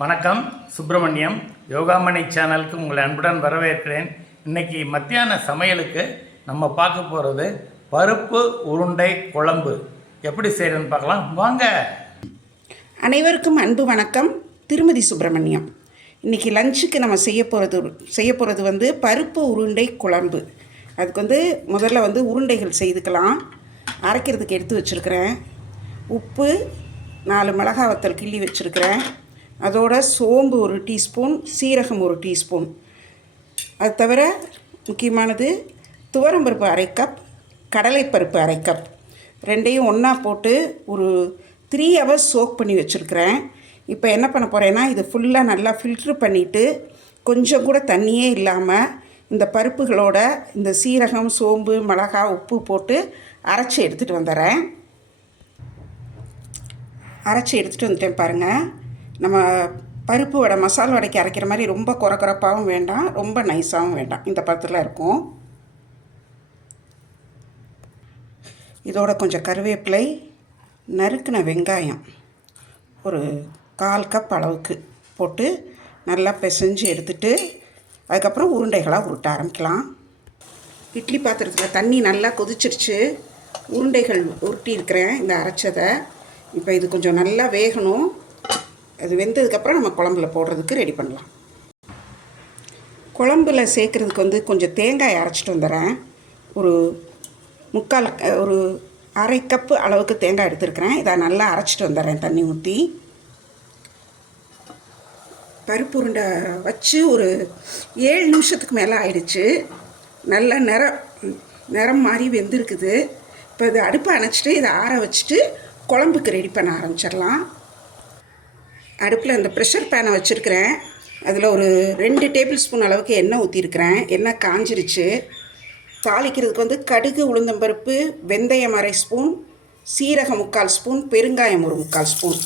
வணக்கம். சுப்பிரமணியம் யோகாமணி சேனலுக்கு உங்களை அன்புடன் வரவேற்கிறேன். இன்றைக்கி மத்தியான சமையலுக்கு நம்ம பார்க்க போகிறது பருப்பு உருண்டை குழம்பு. எப்படி செய்கிறேன்னு பார்க்கலாம் வாங்க. அனைவருக்கும் அன்பு வணக்கம். திருமதி சுப்பிரமணியம். இன்றைக்கி லஞ்சுக்கு நம்ம செய்ய போகிறது வந்து பருப்பு உருண்டை குழம்பு. அதுக்கு முதல்ல உருண்டைகள் செய்துக்கலாம். அரைக்கிறதுக்கு எடுத்து வச்சுருக்கிறேன். உப்பு, 4 மிளகாய் வத்தல் கிள்ளி வச்சுருக்கிறேன். அதோட சோம்பு 1 டீஸ்பூன், சீரகம் 1 டீஸ்பூன். அது தவிர முக்கியமானது துவரம்பருப்பு 1/2 கப், கடலைப்பருப்பு 1/2 கப். ரெண்டையும் ஒன்றா போட்டு ஒரு 3 hours சோக் பண்ணி வச்சுருக்கிறேன். இப்போ என்ன பண்ண போகிறேன்னா, இது ஃபுல்லாக நல்லா ஃபில்ட்ரு பண்ணிவிட்டு கொஞ்சம் கூட தண்ணியே இல்லாமல் இந்த பருப்புகளோட இந்த சீரகம், சோம்பு, மிளகாய், உப்பு போட்டு அரைச்சி எடுத்துகிட்டு வந்துடுறேன். அரைச்சி எடுத்துகிட்டு வந்துட்டேன் பாருங்கள். நம்ம பருப்பு வடை, மசாலா வடைக்கு அரைக்கிற மாதிரி ரொம்ப குறப்பாகவும் வேண்டாம், ரொம்ப நைஸாகவும் வேண்டாம். இந்த பதத்தில் இருக்கும். இதோட கொஞ்சம் கருவேப்பிலை, நறுக்கின வெங்காயம் ஒரு 1/4 கப் அளவுக்கு போட்டு நல்லா பிசைஞ்சு எடுத்துட்டு அதுக்கப்புறம் உருண்டைகளாக உருட்ட ஆரம்பிக்கலாம். இட்லி பாத்திரத்தில் தண்ணி நல்லா கொதிச்சிருச்சு. உருண்டைகள் உருட்டி இருக்கிறேன் இந்த அரைச்சதை. இப்போ இது கொஞ்சம் நல்லா வேகணும். அது வெந்ததுக்கப்புறம் நம்ம குழம்புல போடுறதுக்கு ரெடி பண்ணலாம். குழம்புல சேர்க்குறதுக்கு கொஞ்சம் தேங்காய் அரைச்சிட்டு வந்துடுறேன். ஒரு 1/2 கப்பு அளவுக்கு தேங்காய் எடுத்துருக்கிறேன். இதை நல்லா அரைச்சிட்டு வந்துடுறேன் தண்ணி ஊற்றி. பருப்பு உருண்டை வச்சு ஒரு 7 நிமிஷத்துக்கு மேலே ஆயிடுச்சு. நல்லா நிறம் மாறி வெந்திருக்குது. இப்போ இது அடுப்பை அணைச்சிட்டு இதை ஆற வச்சுட்டு குழம்புக்கு ரெடி பண்ண ஆரம்பிச்சிடலாம். அடுப்பில் இந்த ப்ரெஷர் பேனை வச்சுருக்கிறேன். அதில் ஒரு 2 டேபிள் ஸ்பூன் அளவுக்கு எண்ணெய் ஊற்றிருக்கிறேன். எண்ணெய் காஞ்சிருச்சு. தாளிக்கிறதுக்கு கடுகு, உளுந்தம்பருப்பு, வெந்தயம் 1/2 ஸ்பூன், சீரகம் 3/4 ஸ்பூன், பெருங்காயம் 3/4 ஸ்பூன்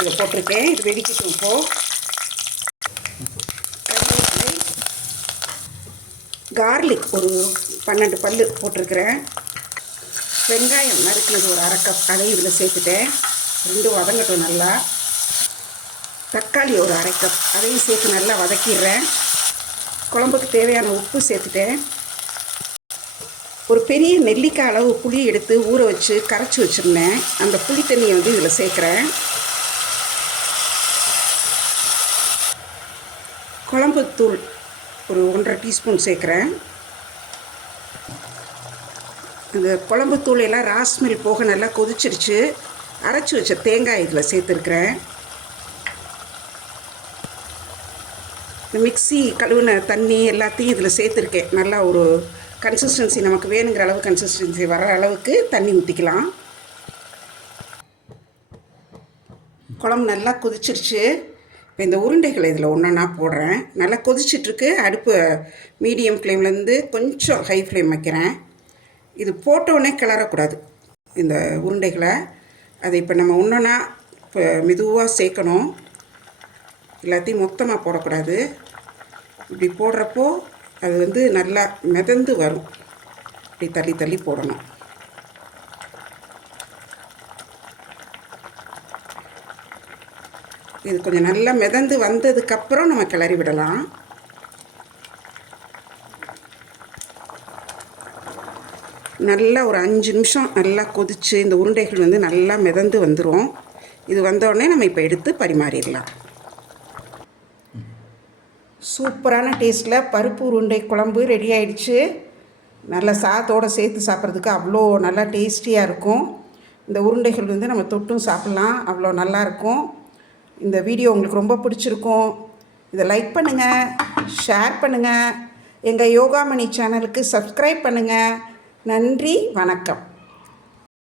இதை போட்டிருக்கேன். இது வெடிக்கிட்டு இப்போது கருவேப்பிலை, கார்லிக் ஒரு 12 பல் போட்டிருக்கிறேன். வெங்காயம் நறுக்கினது ஒரு 1/2 கப், அதையும் இதில் சேர்த்துட்டேன். 2 வதங்கட்டும் நல்லா. தக்காளி ஒரு 1/2 கப், அதையும் சேர்த்து நல்லா வதக்கிடுறேன். குழம்புக்கு தேவையான உப்பு சேர்த்துட்டேன். ஒரு பெரிய நெல்லிக்காய் அளவு புளி எடுத்து ஊற வச்சு கரைச்சி வச்சுருந்தேன். அந்த புளி தண்ணியை இதில் சேர்க்குறேன். குழம்பு தூள் ஒரு 1/2 டீஸ்பூன் சேர்க்குறேன். இந்த குழம்பு தூள் எல்லாம் ராஸ்மெல் போக நல்லா கொதிச்சிருச்சு. அரைச்சி வச்ச தேங்காய் இதில் சேர்த்துருக்குறேன். மிக்ஸி கழுவின தண்ணி எல்லாத்தையும் இதில் சேர்த்துருக்கேன். நல்லா ஒரு கன்சிஸ்டன்சி நமக்கு வேணுங்கிற அளவு கன்சிஸ்டன்சி வர அளவுக்கு தண்ணி ஊற்றிக்கலாம். குழம்பு நல்லா கொதிச்சிருச்சு. இப்போ இந்த உருண்டைகளை இதில் ஒன்றா போடுறேன். நல்லா கொதிச்சிட்ருக்கு. அடுப்பு மீடியம் ஃப்ளேம்லேருந்து கொஞ்சம் ஹை ஃப்ளேம் வைக்கிறேன். இது போட்டோடனே கிளறக்கூடாது இந்த உருண்டைகளை. அதை இப்போ நம்ம ஒன்றா இப்போ மெதுவாக சேர்க்கணும். எல்லாத்தையும் மொத்தமாக போடக்கூடாது. இப்படி போடுறப்போ அது நல்லா மிதந்து வரும். இப்படி தள்ளி தள்ளி போடணும். இது கொஞ்சம் நல்லா மிதந்து வந்ததுக்கப்புறம் நம்ம கிளறி விடலாம். நல்லா ஒரு 5 நிமிஷம் நல்லா கொதித்து இந்த உருண்டைகள் நல்லா மிதந்து வந்துடும். இது வந்தோடனே நம்ம இப்போ எடுத்து பரிமாறிடலாம். சூப்பரான டேஸ்ட்டில் பருப்பு உருண்டை குழம்பு ரெடி ஆகிடுச்சு. நல்லா சாதத்தோடு சேர்த்து சாப்பிட்றதுக்கு அவ்வளோ நல்லா டேஸ்டியாக இருக்கும். இந்த உருண்டைகள் நம்ம தொட்டும் சாப்பிட்லாம், அவ்வளோ நல்லாயிருக்கும். இந்த வீடியோ உங்களுக்கு ரொம்ப பிடிச்சிருக்கும். இதை லைக் பண்ணுங்கள், ஷேர் பண்ணுங்கள். எங்கள் யோகாமணி சேனலுக்கு சப்ஸ்கிரைப் பண்ணுங்கள். நன்றி, வணக்கம்.